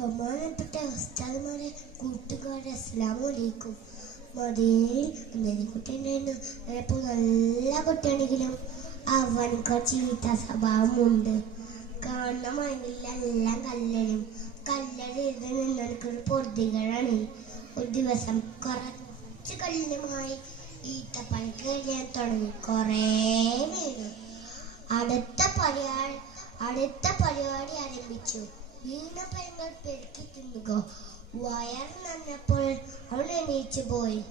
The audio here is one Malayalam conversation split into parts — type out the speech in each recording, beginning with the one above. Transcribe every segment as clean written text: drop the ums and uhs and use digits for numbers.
ബഹുമാനപ്പെട്ട ഉസ്താദുമാരെ, കൂട്ടുകാരെ, അസ്സലാമു അലൈക്കും. മദീനയിൽ എന്തെങ്കിലും കുട്ടി ഉണ്ടായിരുന്നു. ഇപ്പോൾ നല്ല കുട്ടിയാണെങ്കിലും അവനക്ക് ചീത്ത സ്വഭാവമുണ്ട്. കാണുന്ന മണ്ണിലെല്ലാം കല്ലരും. കല്ലറിയത് നിന്നൊരു പൊറുതികളാണ്. ഒരു ദിവസം കുറച്ച് കല്ലുമായി ഈത്തപ്പഴക്ക് എറിയാൻ തുടങ്ങി. കുറേ വീണു. അടുത്ത പരിപാടി ആരംഭിച്ചു. വീണ പഴങ്ങൾ പെരുക്കി തിന്നുക. വയർ നന്നപ്പോൾ അവൻ എണീച്ചു പോയി.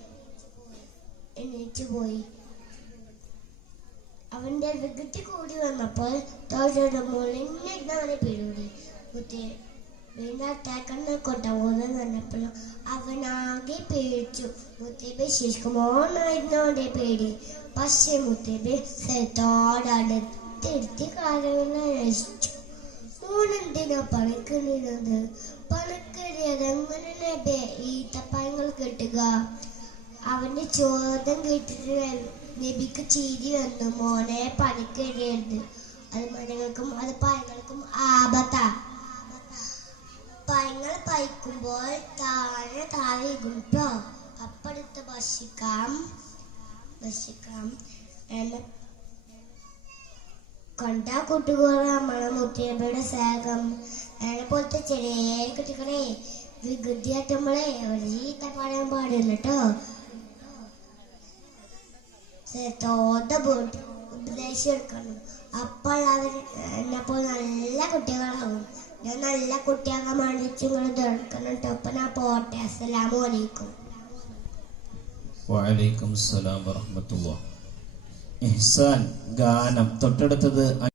അവന്റെ വികൃതി കൂടി വന്നപ്പോൾ തോട്ടയുടെ മുളിഞ്ഞിരുന്ന് അവനെ പിടികൂടി. വീണ്ടാട്ടാക്കുന്ന കൊട്ടപോന്ന് നന്നപ്പോൾ അവനാകെ പേടിച്ചു. മുത്തേബെ ശിഷ്കുമോന്നായിരുന്നു അവന്റെ പേടി. പക്ഷെ മുത്തേബെ സ്ഥലത്തോടടുത്തിരുത്തി കാര്യങ്ങൾ അന്വേഷിച്ചു. ൂനെന്തിനാ പണിക്കറിയുന്നത്? പണിക്കറിയത് എങ്ങനെ ഈത്തപ്പഴങ്ങൾ കിട്ടുക? അവന്റെ ചോദ്യം കേട്ടിട്ട് നബിക്ക് ചിരി വന്നു. മോനെ, പണിക്കറിയരുത്. അത് മരങ്ങൾക്കും അത് പഴങ്ങൾക്കും ആപത്താ. പഴങ്ങൾ പഴിക്കുമ്പോൾ താഴെ കേട്ടോ. അപ്പടുത്ത് ഭക്ഷിക്കാം എന്നെ കണ്ടാ കൂട്ടുകൂറ നമ്മളെ മുത്തിയമ്മയുടെ സ്നേഹം. എന്നെ പോലത്തെ ചെറിയ കുട്ടികളെ വികൃതിയാറ്റുമ്പോളേ ഒരു ചീത്ത പറയാൻ പാടില്ല കേട്ടോ. ഉപദേശം എടുക്കണം. അപ്പോൾ അവർ എന്നെപ്പോൾ നല്ല കുട്ടികളാകും. ഞാൻ നല്ല കുട്ടിയാകാൻ വേണ്ടിച്ച് നിങ്ങൾ തുറക്കണം കേട്ടോ. അപ്പൊ ഞാൻ പോട്ടെ. അസ്സലാമു അലൈക്കും. വഅലൈക്കും സലാം വറഹ്മത്തുള്ളാഹി. ഇഹ്സാൻ ഗാനം. തൊട്ടടുത്തത്